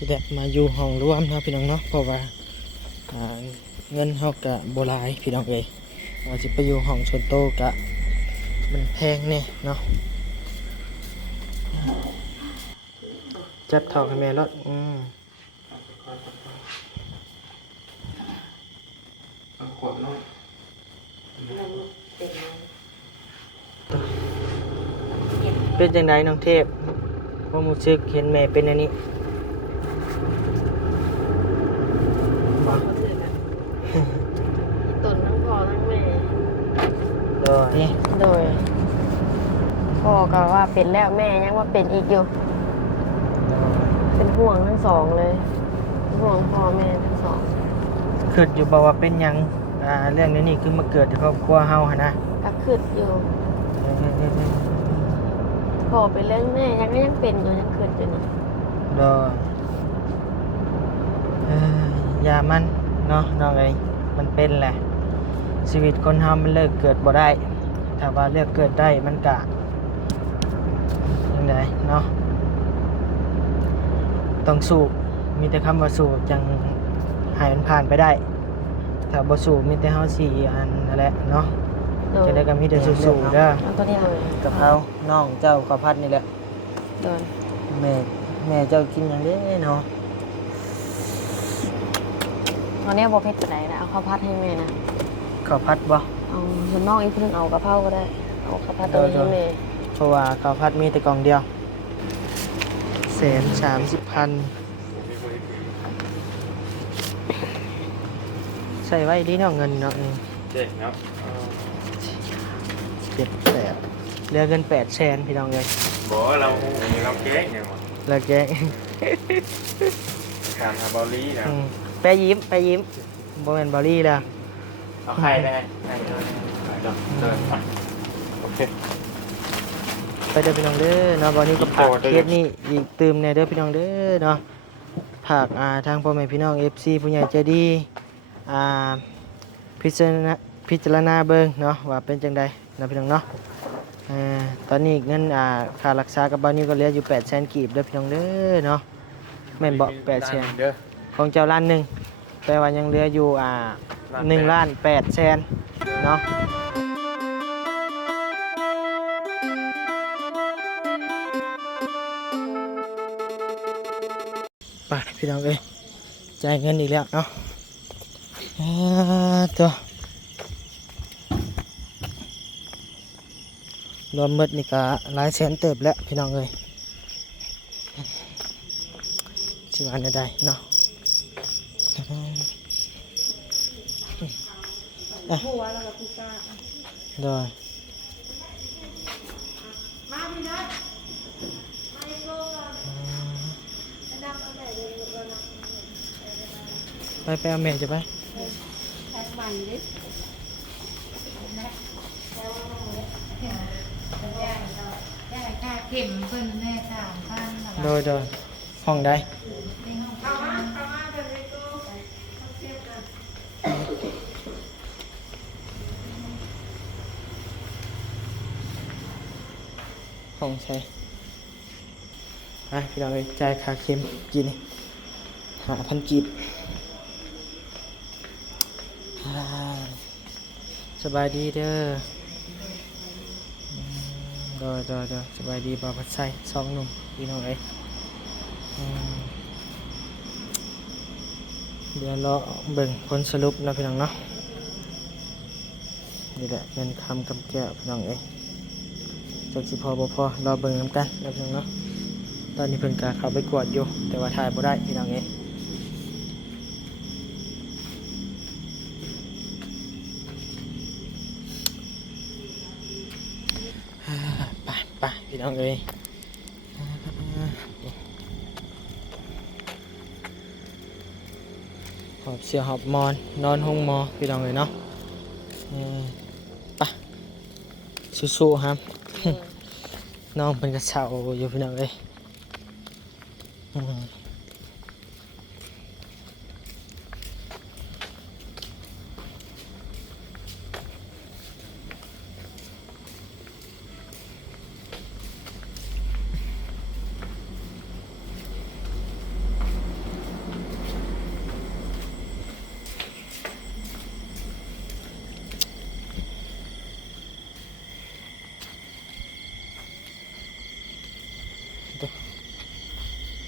ที่แบบมาอยู่ห้องร่วมเนาะพี่น้องเนาะเพราะว่าเงินเฮากะบ่หลายพี่น้องเอ้ยว่าสิไปอยู่ห้องชนโตกะมันแพงแน่เนาะจับเท่าให้แม่รถขวดน้อยเป็นจังไดน้องเทพความรู้สึกเห็นแม่เป็นอันนี้ตนทั้งพ่อทั้งแม่โดยพ่อก็ว่าเป็นแล้วแม่ยังว่าเป็นอีกอยู่เป็นห่วงทั้งสองเลยห่วงพ่อแม่ทั้งสองคิดอยู่บ่ว่าเป็นหยังเรื่องนี้คือมาเกิดที่ครอบครัวเฮาหั่นนะก็คิดอยู่พ่อเป็นเรื่องแม่ยังเป็นอยู่ยังคิดอยู่นี่อย่ามันเนาะน้องเอ้ยมันเป็นแหละชีวิตคนเฮามันเลิกเกิดบ่ได้ถ้าว่าเลือกเกิดได้มันกะยังไงเนาะต้องสู้มีแต่คำว่าสู้จังให้มันผ่านไปได้ถ้าบ่สู้มีแต่เฮาสินั่นแหละเนาะจะได้ก็มีแต่สู้ๆเด้อตัวนี้เลยกับเฮาน้องเจ้าข้าวผัดนี่แหละโดนแม่เจ้ากินหยังเด้เนาะตอนนี้บ่เผ็ดปานใดนะเอาข้าวผัดให้แม่นะข้าวผัดบ่เอาส่วนน้องอีกเพิ่งเอากะเพราก็ได้เอาข้าวผัดตัวนี้ให้แม่เพราะว่าข้าวผัดมีแต่กล่องเดียว130,000ใส่ไว้ดีเนาะเงินเนาะเจ๊เนาะ7-8เหลือเงิน800,000พี่น้องเอ้ยบอกเราแก๊งเนี่ยวะแล้วแกการทำบอลลี่นะแปยิ้มบ่แม่นบอลลี่ล่ะเอาใครได้ใครเดินโอเคไปเด้อพี่น้องเด้อเนาะวันนี้ก็ผักเคสนี้อีกตื่มแน่เด้อพี่น้องเด้อเนาะผักทางพ่อแม่พี่น้อง FC ผู้ใหญ่ใจดีพิจารณาเบิ่งเนาะว่าเป็นจังได๋นะพี่น้องเนาะตอนนี้เงินค่ารักษากับบ้านนี้ก็เหลืออยู่800,000กีบเด้อพี่น้องเด้อเนาะแม่นบ่800,000เด้อของเจ้าล้านหนึ่งแปลว่ายังเหลืออยู่1,800,000เนาะไปพี่น้องเอ้ยจ่ายเงินอีกแล้วเนาะตัวรวมหมดนี่ก็หลายแสนเติบแล้วพี่น้องเอ้ยสิว่าได้เนาะได้ไปเอาแม่จะไปเข็มเพิ่นแม่3,000โดยห้องใดห้องใช่พี่น้องเลยจ่ายค่าเค็มกิน5,000 กีบสบายดีเด้อโดยสบายดีบ่าวพัดไส้2 หนุ่มพี่น้องเอ้ยเดี๋ยวรอเบิ่งผลสรุปนะพี่น้องเนาะนี่แหละเงินคำกับแก้วพี่น้องเอ้ยจากสิพอบ่พอรอเบิ่งน้ำกันนะพี่น้องเนาะตอนนี้เพิ่นก็เข้าไปกวดอยู่แต่ว่าถ่ายบ่ได้พี่น้องเอ้ยไปพี่น้องเอ้ยหอบเสียหอบมอนนอนห้องหมอพี่น้องเอ้ยเนาะไปสู้ๆครับน้องเป็นกระเช้าอยู่พี่น้องเอ้ย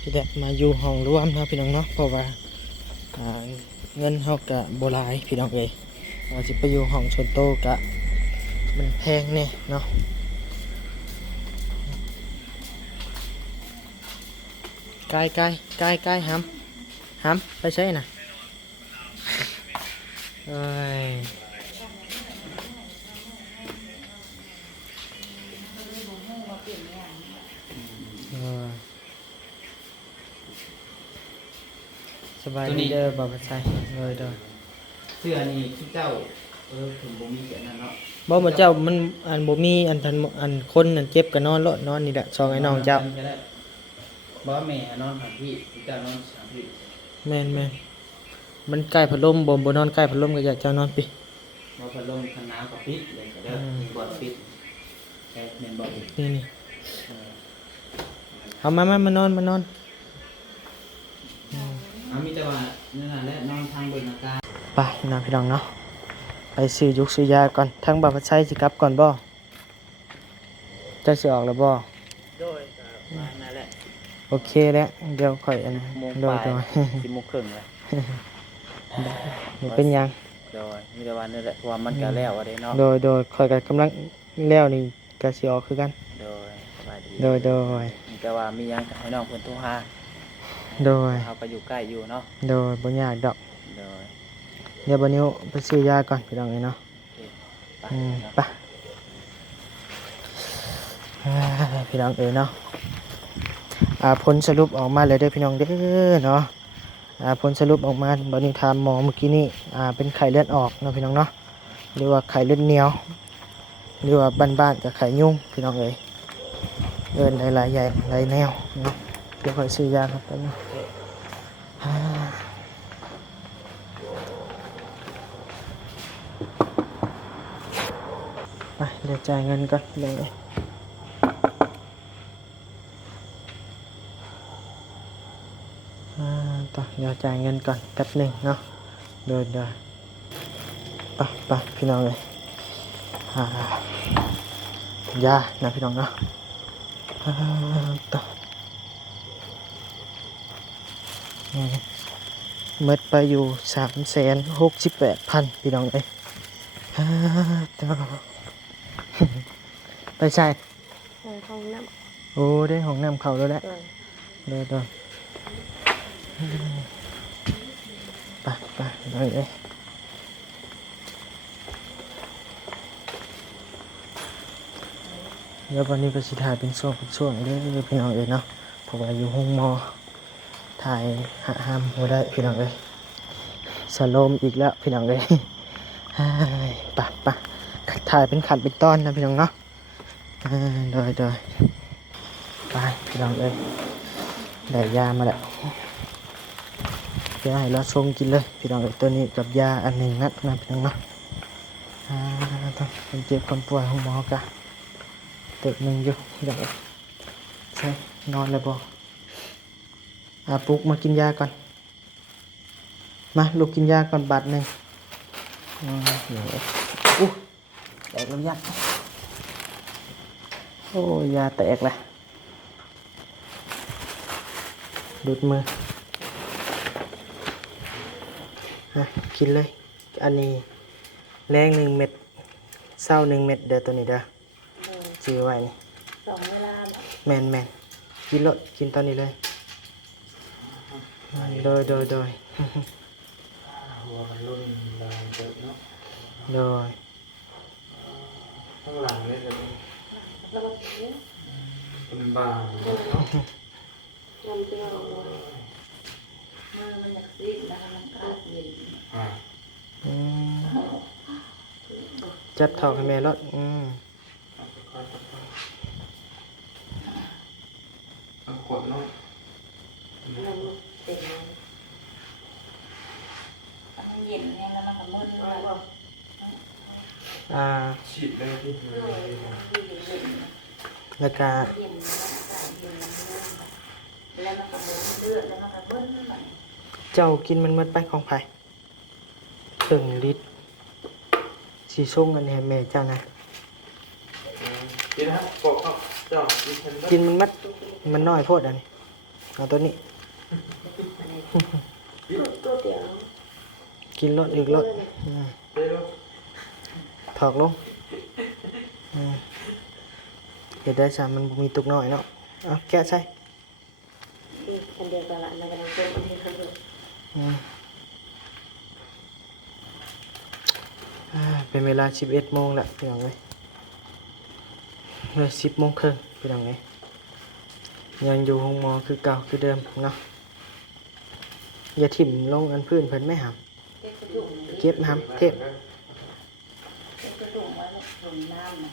ที่ได้มาอยู่ห้องร่วมเนาะพี่น้องเนาะเพราะว่าเงินเฮากะบ่หลายพี่น้องเอ้ยว่าสิไปอยู่ห้องชนโตกะมันแพงแน่เนาะไกลหำไปใช่น่ะเอ้ยสบายดีเด้อบ่าวใส่เลยเด้อ เสื้อนี่ที่เจ้าถึงบ่มีเสียนั่นเนาะ บ่มาเจ้ามันอันบ่มีอันทันอันคนอันเจ็บก็นอนโลดนอนนี่แหละสองไอ้น้องเจ้า บ่แม่นอนหาพี่เจ้านอนหาพี่ แม่นมันใกล้พัดลมบ่นอนใกล้พัดลมก็อยากเจ้านอนปิ บ่พัดลมทางน้ำกับปิดเลยก็เด้อมีบ่ปิดแค่แม่นบ่อีก นี่เอามานอน มีแต่ว่านั่นน่ะแหละนอนทางบนอากาศ ไปนะพี่น้องเนาะไปซื้อยุกซื้อยาก่อนทั้งบ่าวใส่สิกลับก่อนบ่เจะสิออกแล้วบ่ โดยมานั่นแหละ โอเคแล้วเดี๋ยวค่อยอันนั้น โมง โด ป ย ลาย10:30แล้ว นี่เป็นหยัง โดยมีแต่ว่านั่นแหละเพราะว่ามันก็แล้วอะเด้เนาะ โดยค่อยก็กำลังแล้วนี่ก็สิออกคือกัน โดยสบายดี โดย มีแต่ว่ามีหยังให้น้องเพิ่นโทรหา โดย เฮาก็อยู่ใกล้อยู่เนาะ บ่ยากดอก โดย เดี๋ยวบัดนี้ไปซื้อยาก่อนพี่น้องเอ้ยเนาะ โอเคไป ไปพี่น้องเอ๋ยเนาะผลสรุปออกมาเลยเด้อพี่น้องเด้อเนาะผลสรุปออกมาบัดนี้ถามหมอเมื่อกี้นี่เป็นไข้เลือดออกเนาะพี่น้องเนาะหรือว่าไข้เลือดเหนียวหรือว่าบ้านๆกับไข้ยุ่งพี่น้องเอ๋ยเดินหลายๆใหญ่หลายแนวเนาะเดี๋ยวค่อยซื้อยาครับแป๊บนึงไปเดี๋ยวจ่ายเงินก่อนเลยต่อเดี๋ยวจ่ายเงินก่อนแป๊บหนึ่งเนาะเดินไปพี่น้องเลยยานะพี่น้องเนาะต่อเมื่อไปอยู่368,000พี่น้องเลยต่อไปใช่ ในห้องน้ โอ้ได้ของน้ำเขาแล้วแหละ ำ เดินไปเลยแล้ววันนี้ก็สิถ่ายเป็นช่วงเด้อพี่น้องเอ้ยเนาะเพราะว่าอยู่ห้องมอถ่ายห้ามบ่ได้พี่น้องเอ้ยสโลมอีกแล้วพี่น้องเอ้ยไปถ่ายเป็นขันเป็นตอนนะพี่น้องเนาะโดยไปพี่น้องเอ้ยได้ยามาแล้วจะให้เราชงกินเลยพี่น้องเอ้ยตัวนี้กับยาอันหนึ่งนัดนะพี่น้องเนาะต้องคนเจ็บคนป่วยห้องหมอกะเติบหนึ่งอยู่พี่น้องเอ้ยใช่นอนเลยบ่ปลุกมากินยาก่อนมาลูกกินยาก่อนบาทหนึ่งแตกแล้วยักโอ้ยาแตกเลยดูดมือกินเลยอันนี้แรง1 เม็ดเศร้า1 เม็ดเดี๋ยวตัวนี้เด้อซื้อไว้นี่2 เวลาแมนกินเลยกินตอนนี้เลยโดยหัวมันรุ่นแรงเกินเนาะ โดย ข้างหลังนี่จะเป็นบาง จับเท่าให้แม่รถกดเนาะฉีดเลยที่แล้วก็เจ้ากินมันหมดไปของไผ่1 ลิตรสีส้มกันแฮมแม่เจ้านะ กินฮะบอกครับเจ้า กินมันมัดมันน้อยโพดอันนี้ เอาตัวนี้ ตัวเดียว กินรถอีกรถถอกลงเห็ดได้จ้ะมันมีตุกน้อยเนาะเอาแกะใส่ คนเดียวกันละมันกำลังเต้นที่เขาอยู่ เป็นเวลา 11 โมงแล้วพี่น้องเอ้ย10 โมงครึ่งพี่น้องเอ้ยยังอยู่ห้องหมอคือเก่าคือเดิมเนาะอย่าถิ่มลงอันพื้นเพิ่นไม่หามเก็บหามเทป กระดูกไว้ลงน้ำนะ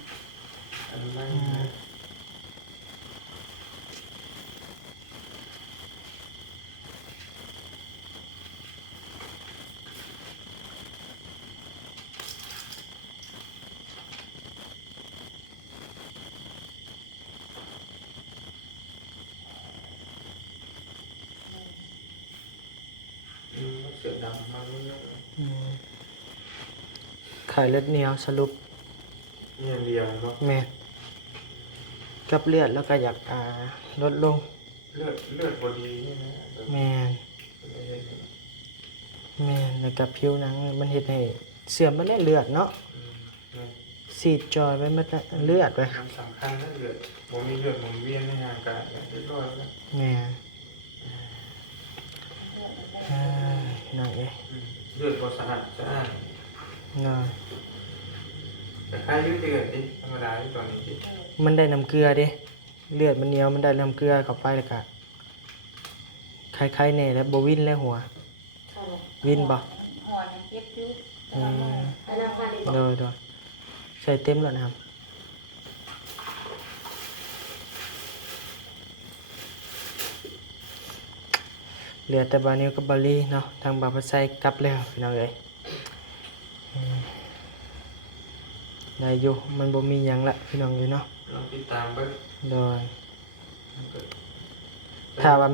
เสือดำมาเนี่ย ขายเลือดเหนียวสรุป เนี่ยเดียวเนาะ แม่นกับเลือดแล้วก็อยากลดลง เลือดบดีนี่นะ แม่นแม่นแล้วกับผิวหนังมันเฮ็ดให้เสื่อมมันได้เลือดเนาะสีดจอยไว้มันเลือดไว้ มันสำคัญนะเลือดผมมีเลือดหมุนเวียนในร่างกายเรียบร้อยแล้ว แม่นหน่อยเอ้ย เลือดก็สะอาดหน่อย แต่ค่ายืดเลือดดิธรรมดาที่ตอนนี้ดิ มันได้น้ำเกลือเด้เลือดมันเหนียวมันได้น้ำเกลือเข้าไปแล้วก็คล้ายๆแน่แล้วบ่วินแล้วหัววินบ่ หัวยังเก็บอยู่ อืม อันนั้นพาดี โดยใส่เต็มแล้วนะครับเหลือแต่บานิวกับบาลีเนาะทางบาปไซกลับแล้วพี่น้องเอ้ยได้อยู่มันบ่มีหยังละพี่น้องเลยเนาะ ลองติดตามไป โดยถ้าว่า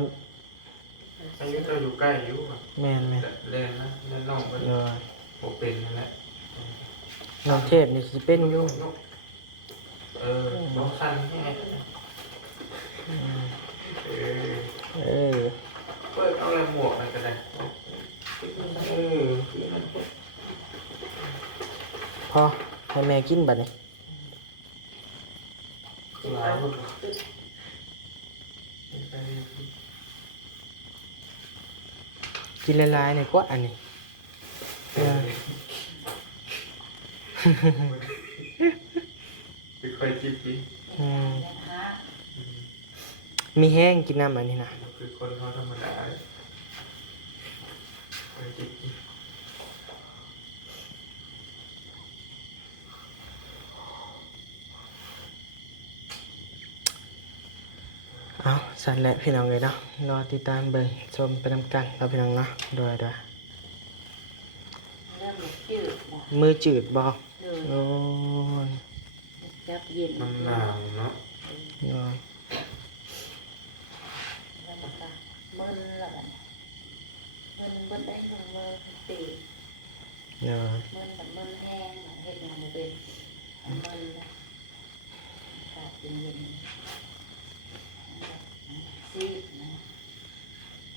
อายุเราอยู่ใกล้อายุอ่ะ แม่น เล่นนะเล่นน้องไป โดย โอเป็นนั่นแหละ น้องเทพนี่สิเป็นอยู่ น้องสั้นแค่เออ เออ เปิดเอาอะไรหมวกอะไรก็ได้คือมัน พอให้แม่กินบัดนี้ หลายคน กินหลายๆนี่กว่าอันนี้เออ ค่อยๆจิบดิ อืมมีแห้งกินน้ำอันนี้นะ คือคนเขาธรรมดาค่อยจิบดิ เอาสั่นแหละพี่น้องเลยเนาะรอติดตามเบิ่งชมไปนำกันเราพี่น้องเนาะโดย เริ่มจืดนะ มือจืดบอก เออ โอ้ย จับเย็น มันหนาวเนาะ โดย แล้วมันก็มึนละกันมึนได้มันมึนตี โดย มึนแบบมึนแห้งเห็ดงานเป็นมึนนะอากาศเย็นๆซีดนะ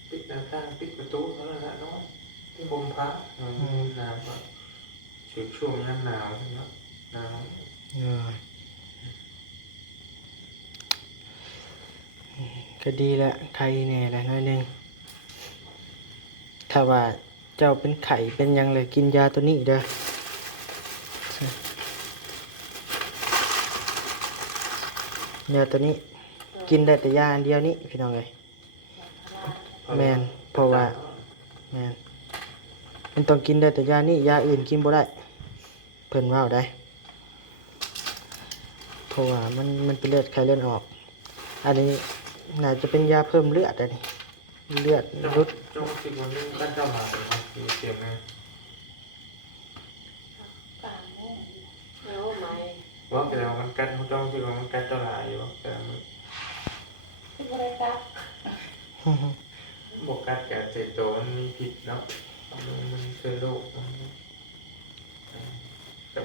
ปิดหน้าต่างปิดประตูเขาแล้วนะเนาะที่บมพระมันหนาวแบบช่วงนั้นหนาวเนาะหนาว โดยก็ดีแหละใครแน่แหละน้อยหนึงถ้าว่าเจ้าเป็นไข่เป็นหยังเลยกินยาตัวนี้เด้อยาตัวนี้ กินได้แต่ยาอันเดียวนี้พี่น้องเลยแมนเพราะว่าแมนมันต้องกินได้แต่ยานี้ยาอื่นกินบ่ได้เพิ่นว่าได้เพราะว่ามันเป็นเลือดไข้เลือดออก อันนี้น่าจะเป็นยาเพิ่มเลือดอันนี้เลือดรุด จ้องสิวันนี้กันเจ้าหาเลยครับมีเสียงไหม ปางโง่ แล้วไหม ว่าแต่มันกันจ้องสิว่ามันกันเจ้าหาอยู่แต่มัน ที่บริการ บอกกัดแก่เศษโตมันมีผิดเนาะมันเป็นโรค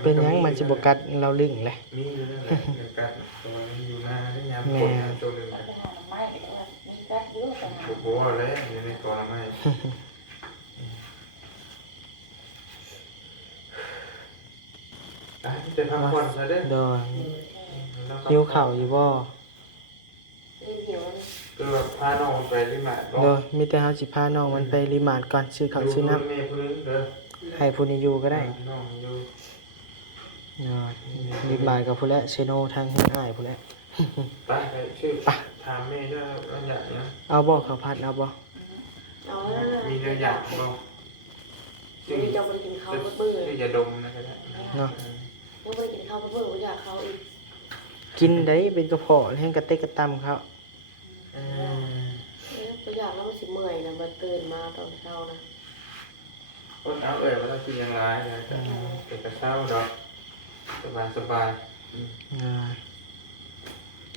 เป็นหยังมันสิบ่กัดเราลึงเลย มีอยู่นั่นแหละกัดตัวมันอยู่หน้าได้ยาม แม่ คนตัวหนึ่ง ไปหาหน่อไม้เดี๋ยวมีกัดเยอะ โอ้โหเลยอยู่ในตัวไม่จะพักผ่อนซะเด้อ โดยหิวข้าวอยู่บ่ คือแบบพาน้องไปที่มา โดยมีแต่เฮาสิพาน้องมันไปริมาร์ทก่อนซื้อข้าวซื้อน้ำ แม่พื้นเด้อ ให้ผู้นี้อยู่ก็ได้ น้องอยู่ โดยริมาร์ทกับผู้และเชโนทางเฮ็ดอ้ายผู้และ ไปชื่อถามแม่ด้วยว่าอยากนะ เอาบ่ข้าวผัดเอาบ่ เอาแล้วนะ มีเนื้ออยากบ่ วันนี้จะไปกินข้าวเบื่อ ชื่อยาดมนะก็ได้ เนาะ ยังไปกินข้าวเบื่ออยากเขาอีก กินได้เป็นกระเพาะแห้งกระเตกกระตำครับ ก็อยากแล้วมันสิเมื่อยนะมาตื่นมาตอนเช้านะ คนเอาว่าเรากินยังไงนะเป็นกระเช้าดอกสบาย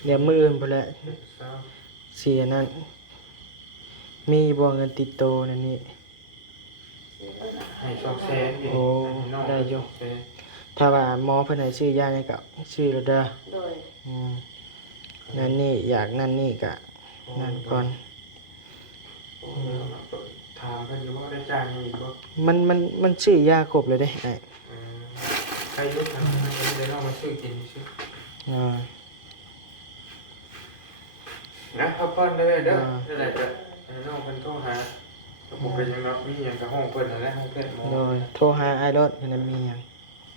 เดี๋ยวมื้ออื่นพุ่นแหละ เช้า เสียนั่นมีบ่เงินติดโตวนั่นนี่ ให้ชอบเซน ถ้าว่าหมอเพิ่นให้ซื้อยาเนี่ยก็ซื้อแล้วเด้อ โดย นั่นนี่อยากนั่นนี่ก็นั่นก่อน ถามเพิ่นว่าได้จ่ายอีกบ่ มันซื้อยาครบเลยเด้ไอ้ ใครรู้ทางเดี๋ยวเรามาซื้อกินซื้อ นะพักผ่อนเลยเด้อนั่นแหละจะน้องเพิ่นโทรหาผมเป็นยังรับมีอย่างกับห้องเพิ่นนั่นแหละห้องแพทย์หมอ โดยโทรหาอ้ายรถนั่นมีหยัง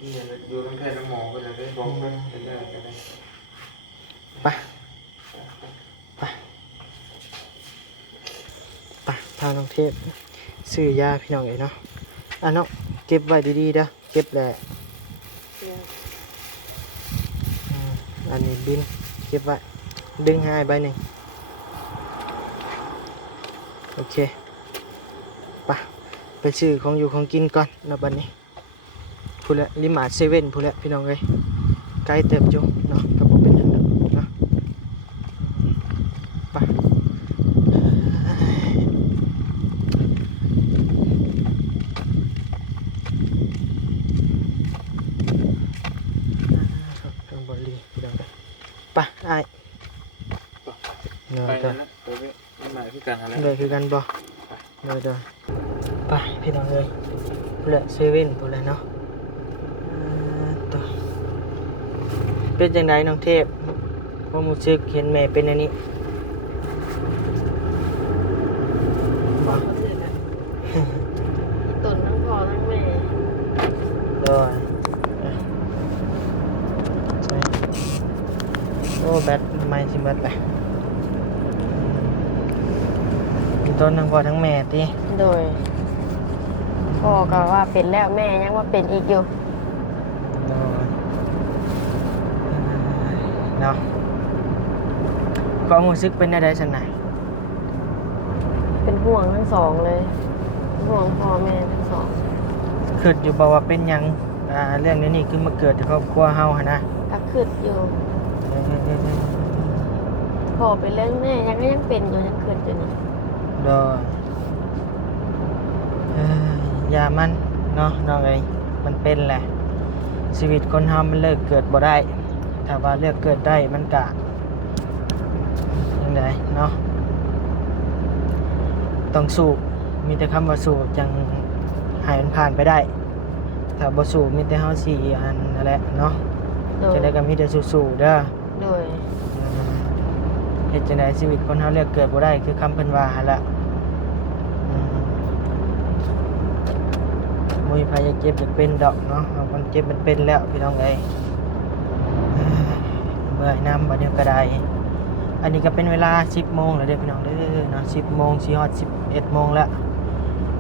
มีอย่างอยู่ทั้งแพทย์ทั้งหมอเพิ่นได้บอกเพิ่นเป็นได้ก็ได้ ไปพาน้องเทพซื้อยาพี่น้องเอ้ยเนาะเนาะเก็บไว้ดีๆเด้อเก็บแหละอันนี้บินเก็บไว้ดึงให้ใบหนึ่งโอเคไปซื้อของอยู่ของกินก่อนนะบัดนี้พูดแล้วริมาร์ทเซเว่นพูดแล้วพี่น้องเอ้ยไกลเติบจุเนาะก็บ่เป็นหยังดอกเนาะไปบริพี่น้องเอ้ยไปอ้ายเนาะ ไป จ้ะ นะไปมาคือกันหั่นแหละ เลยคือกันบ่เลยไปพี่น้องเลยพูดแล้วเซเว่นพูดแล้วเนาะต่อเป็นจังไดน้องเทพความรู้สึกเห็นแม่เป็นอันนี้บ่ ตุ่นทั้งพ่อทั้งแม่ เลยใช่โอ้แบตไม่สิเบิดเลยมีต้นทั้งพ่อทั้งแม่ติ โดยพ่อก็ว่าเป็นแล้วแม่ยังว่าเป็นอีกอยู่ เนาะความรู้สึกเป็นอะไรสักหน่อย เป็นห่วงทั้งสองเลยห่วงพ่อแม่ทั้งสอง คิดอยู่บอกว่าเป็นหยังเรื่องนี้คือมาเกิดที่ครอบครัวเฮาหั่นนะ ก็คืดอยู่พ่อเป็นเรื่องแม่ยังเป็นอยู่ยังคืดอยู่นี่ ดอยามันเนาะน้องเอ้ยมันเป็นแหละชีวิตคนเฮามันเลิกเกิดบ่ได้ถ้าว่าเลือกเกิดได้มันก็จังไดเนาะต้องสู้มีแต่คำว่าสู้จังให้มันผ่านไปได้ถ้าบ่สู้มีแต่เฮาสิอันนั่นแหละเนาะ โดย จังได๋ก็มีแต่สู้ๆเด้อ โดย เฮ็ดจังได๋ชีวิตคนเฮาเลือกเกิดบ่ได้คือคำเพิ่นว่าหั่นล่ะบ่มีไผอยากเจ็บอยากเป็นดอกเนาะเอามันเจ็บมันเป็นแล้วพี่น้องเอ้ยเมื่อยนำบัดนี้ก็ได้อันนี้ก็เป็นเวลา 10:00 นแล้วเด้อพี่น้องเด้อเนาะ 10:00 นสิฮอด 11:00 นแล้ว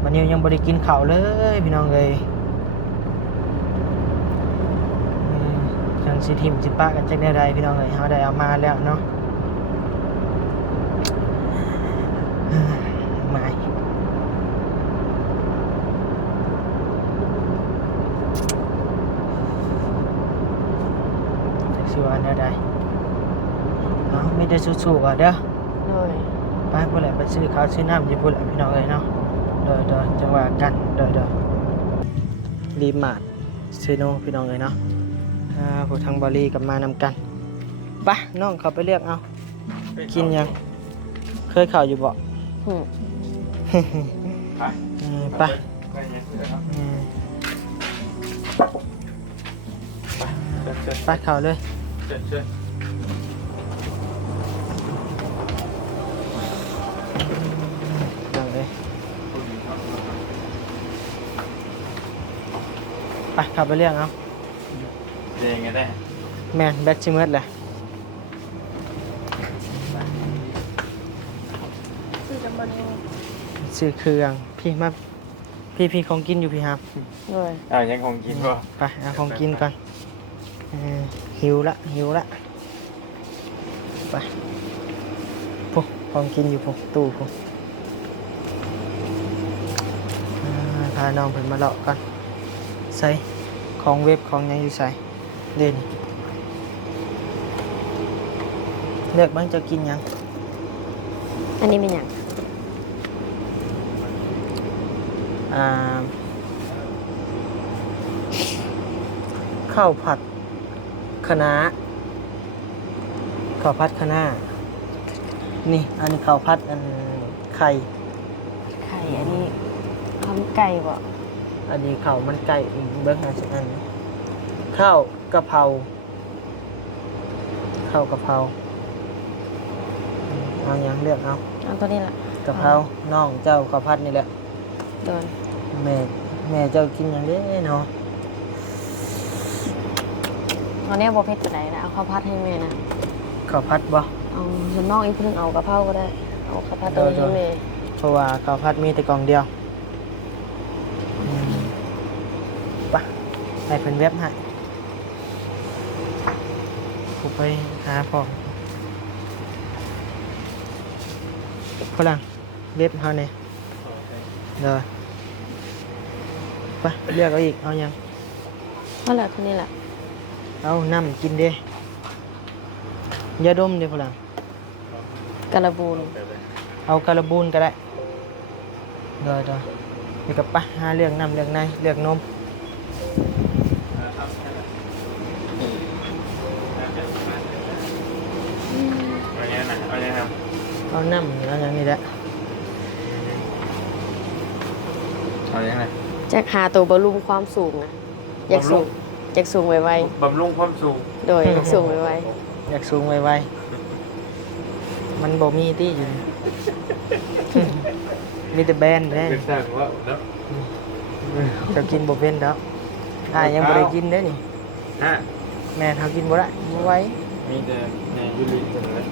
บัดนี้ยังบ่ได้กินข้าวเลยพี่น้องเอ้ยจังสิทิ่มสิปะกันจักแนวใดพี่น้องเอ้ยเฮาได้เอามาแล้วเนาะไม่สิว่าแนวใดเนาะมีแต่สู้ๆก่อนเด้อ โดย ไปพุ่นแหละไปซื้อข้าวซื้อน้ำอยู่พุ่นแหละพี่น้องเอ้ยเนาะโดยจังว่ากันโดยรีมาร์ทเซโนพี่น้องเอ้ยเนาะพวกทางบาลีกับมานำกันไปน้องเขาไปเลือกเอากินยังเคยเข้าอยู่บ่ อืม ไป ไป ไปเนี่ยเดี๋ยวครับ ไปเชิญ ไปเข้าเลย เชิญเชิญ นั่งเลยไปขับไปเรื่องเอา เรียนไงได้ แมนแบตชิมเมอร์เลย ซื้อจำบันเอง ซื้อเครื่องพี่มาพี่ของกินอยู่พี่ครับ ด้วย ยังคงกินป่ะ ไปเอาของกินก่อนหิวละไปพวกของกินอยู่พวกตู้พวกพาน้องเพิ่นมาเลาะก่อนใส่ของเว็บของหยังอยู่ใส่เด่นเลือกบ้างจะกินหยัง อันนี้เป็นอย่าง อ่าข้าวผัดคะน้าข้าวผัดคะน้านี่อันนี้ข้าวผัดอันไข่ ไข่อันนี้ข้าวไก่บ่ อันนี้ข้าวมันไก่เบิ้งอันสักอันข้าวกะเพราเอาอย่างเลือกเอา เอาตัวนี้ละ กะเพราน้องเจ้าข้าวผัดนี่แหละ โดย แม่เจ้ากินอย่างนี้เนาะ ตอนนี้บ่เผ็ดปานใดนะเอาข้าวผัดให้แม่นะ ข้าวผัดบ่ เอาส่วนน้องอีกเพิ่งเอากะเพราก็ได้เอากะเพราตัวนี้ให้แม่ เพราะว่าข้าวผัดมีแต่กล่องเดียวไปให้เพิ่นเว็บให้กูไปหาพ่อฝรั่งเว็บเฮาเนี่ยเด้อไปเลือกเอาอีกเอายัง ว่าแหละตัวนี้แหละ เอาน้ำกินเด้ยาดมเด้ฝรั่ง กะละบูน เอาการบูนก็ได้เด้อเดี๋ยวกับปะหาเรื่องน้ำเรื่องในเรื่องนม เอาอย่างนั้นเอาอย่างนั้น เอาน้ำเอาอย่างนี้แหละ เอาอย่างนั้น จะหาตัวบรรลุความสูงนะอยากสูงไว บำรุงความสูง ๆโดยอยากสูงไว อยากสูงไวๆมันบ่มีที่อยู่ มีแต่แบรนด์แท้ เป็นสั่งว่าเนาะ จะกินบ่เป็นแล้วยังบ่ได้กินเด้อนี่ ฮะ แม่เฮากินบ่ได้บ่ไหว มีแต่ในยุริกันเลย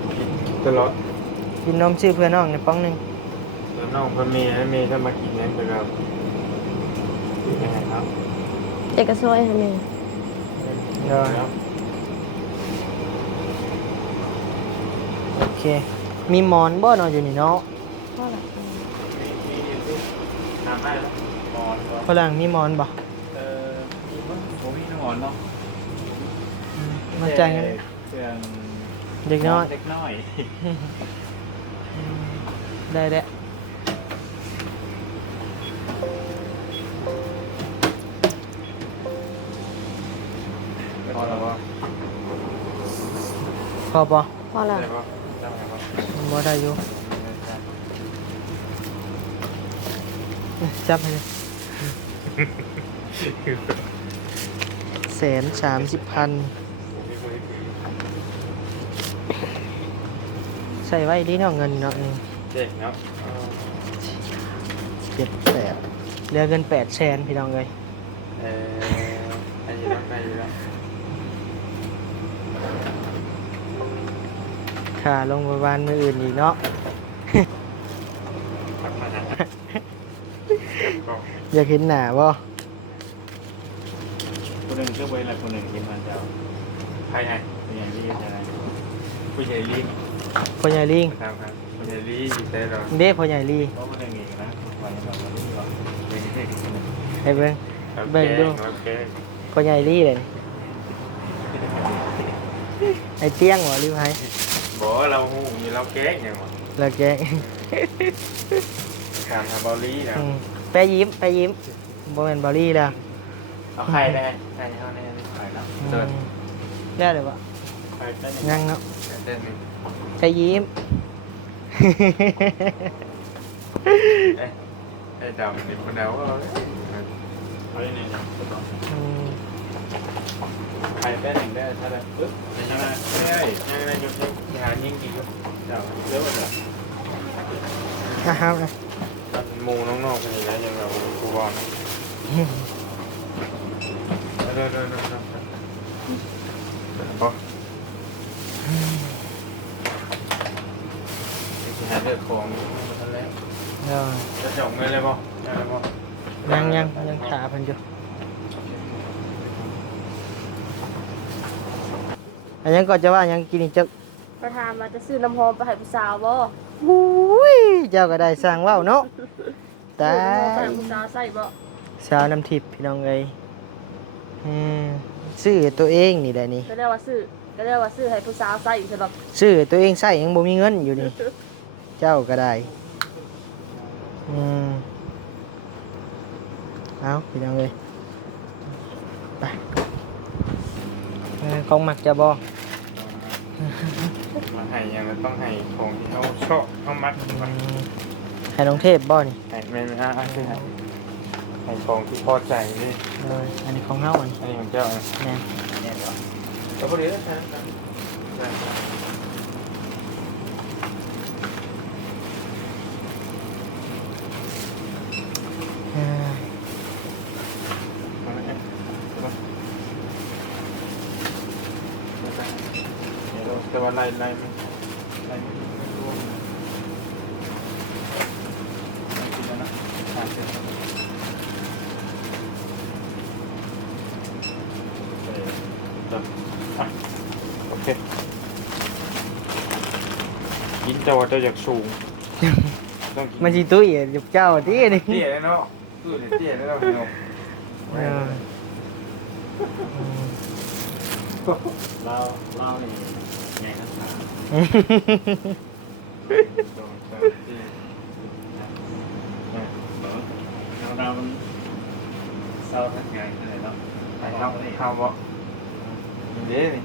ตลอด กินนมชื่อเพื่อนน้องในป้องหนึง แล้วน้องพ่อเมย์ให้เมย์ถ้ามากินนั้นไปครับยังไงครับ เอกซอยให้แม่ เด้อ แล้ว โอเค มีหมอนบ่เนาะอยู่นี่เนาะ ว่าแหละ มีทำได้แล้วนอนก็ ฝรั่งมีหมอนบ่ มีมั้งผมมีนอนเนาะ มาจ่ายเงิน เครื่อง เด็กน้อย เล็กน้อย ได้แล้ว พอแล้วป่ะ พอบ่ ว่าแหละ ได้ป่ะได้ไหมป่ะ บ่ได้อยู่จับให้เลย130,000ใส่ไว้ดีเนาะเงินเนาะนี่ เด็กเนาะ 7-8เหลือเงิน800,000พี่น้องเอ้ย อันนี้ต้องไปอยู่แล้ว ค่าโรงพยาบาลมื้ออื่นอีกเนาะ พักมานะก็ อยากเห็นหน้าบ่ คนหนึ่งเชื่อไว้แล้วคนหนึ่งกินมันจะใครไงเป็นอย่างนี้จะไงผู้ใหญ่ลี พ่อใหญ่ลิง ครับครับผู้ใหญ่ลีใช่หรอ เด้พ่อใหญ่ลี เพราะคนหนึ่งเองนะไปแบบนี้ว่าเป็นเด็กคนหนึ่ง ให้เบิ่ง เบิ่งดู โอเค พ่อใหญ่ลีเลยไอ้เตี้ยงบ่หรือไผ บอกว่าเราหูมีเราแก๊กอย่างวะ แล้วแก การทำบอลลี่นะ แปยิ้มบ่แม่นบอลี่แล้ว เอาใครได้ใครเขาแน่ใครแล้วเดิน ได้เลยบ่ ใครได้ ยังเนาะ เดินหนึ่ง แปยิ้ม ไอ้ดำนี่คนเดาก็เอาได้ไงเนี่ย อืม ใครแป้งได้ถ้าได้ปึ๊บยังไงไม่ได้ยังไงยุดหายิงกี่ยุดเดี๋ยวเดี๋ยวเดี๋ยว นะครับ หมูน้องๆกันนี่แล้วยังเราคูบอลเดินพอหาเลือกของมาแล้ว เนาะ จะจบเงินเลยป่ะยังขาเพิ่นอยู่อันยังก็จะว่ายังกินอีกจัก ประธานมาจะซื้อน้ำหอมไปให้ผู้สาวบ่ อุ้ยเจ้าก็ได้สร้างว่าวเนาะตา ไป ย ให้ผู้สาวใส่บ่ สาวน้ำทิพย์พี่น้องเอ้ยซื้อตัวเองนี่แหละนี่ ก็เรียกว่าซื้อให้ผู้สาวใส่อยู่สำหรับ ซื้อตัวเองใส่ยังบ่มีเงินอยู่นี่ เจ้าก็ได้เอาพี่น้องเอ้ยไปของหมักจะบ่ มาให้ยังต้องให้ของที่เขาชอบเขามัด ให้น้องเทพบ่นี่ ให้ไม่คือให้ของที่พอใจนี่ เลยอันนี้ของเฮาอัน อันนี้ของเจ้า แม่น เนี่ยเหรอแล้วพอดีแล้วใช่ไหม เอ่อ แต่ว่าไล่ไม่รวมกินแล้วนะโอเคกินแต่ว่าจะอยากสูงต้องกิน มันสิตุ้ยอยู่เจ้าที่นี่ เตี้ยเลยเนาะตู้เนี่ยเตี้ยเลยเนาะ เออ เรานี่ไงครับเรามันเศร้าทั้งไงเลยเนาะไอ้เราข้าวบ่เด้นี่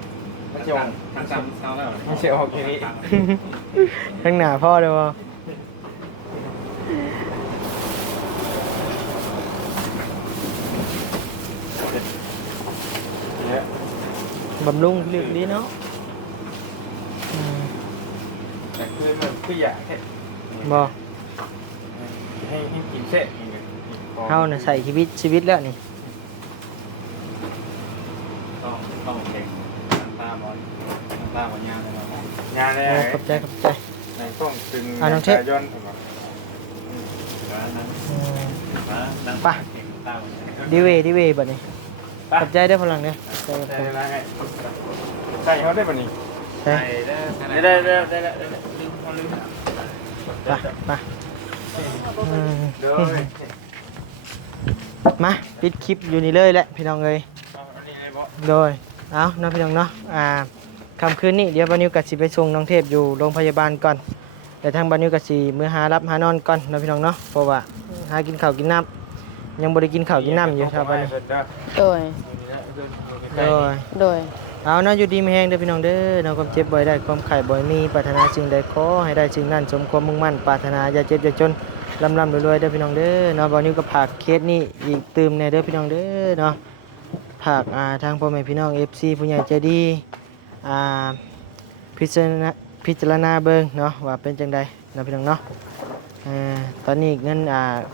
ไม่ใช่ออกทั้งซ้ำเศร้าแล้วไม่ใช่ออกอย่างนี้ ข้างหน้าพ่อเลยบ่ เนี่ย บำรุงเลือกดีเนาะ แต่คือมันคืออยากแค่ บ่ ให้กินเส้น เฮาน่ะใส่ชีวิตแล้วนี่ ต้องเก่งตาบอลตาบอลยาเลยยาเลย ขอบใจ ในต้องตึงย้อนผมว่า ไปดีเวบัดนี้ขอบใจได้อพลังเด้อขอบใจ ใส่เขาได้ป่ะนี่ ใช่ ได้ลืม ไปเด้อ มาปิดคลิปอยู่นี่เลยแหละพี่น้องเอ้ยโดยเอาเนาะพี่น้องเนาะค่ำคืนนี้เดี๋ยวบานิวกัสิไปส่งน้องเทพอยู่โรงพยาบาลก่อนแต่ทางบานิวกัสิมื้อหารับหานอนก่อนเนาะพี่น้องเนาะเพราะว่าหากินข้าวกินน้ำยังบ่ได้กินข้าวกินน้ำอยู่ครับบานิว โดย โดย เอาเนาะอยู่ดีมีแฮงเด้อพี่น้องเด้อเนาะความเจ็บบ่อยได้ความไข้บ่อยมีปรารถนาสิ่งใดขอให้ได้สิ่งนั้นสมความมุ่งมั่นปรารถนาอย่าเจ็บอย่าจนร่ำรวยๆเด้อพี่น้องเด้อเนาะบานิวก็ฝากเคสนี้อีกตืมแน่เด้อพี่น้องเด้อเนาะฝากทางพ่อแม่พี่น้อง FC ผู้ใหญ่ใจดีพิจารณาเบิ่งเนาะว่าเป็นจังใดเนาะพี่น้องเนาะตอนนี้เงิน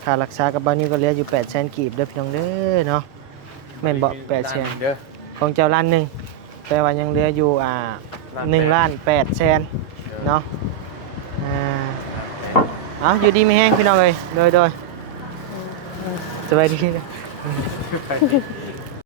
ค่ารักษากับบานิวก็เหลืออยู่800,000กีบเด้อพี่น้องเด้อเนาะแม่นบ่800,000ของเจ้าล้านหนึงแปลว่ายังเหลืออยู่1,800,000เนาะเอาอยู่ดีไม่แห้งพี่น้องเอ้ยโดยสบายดี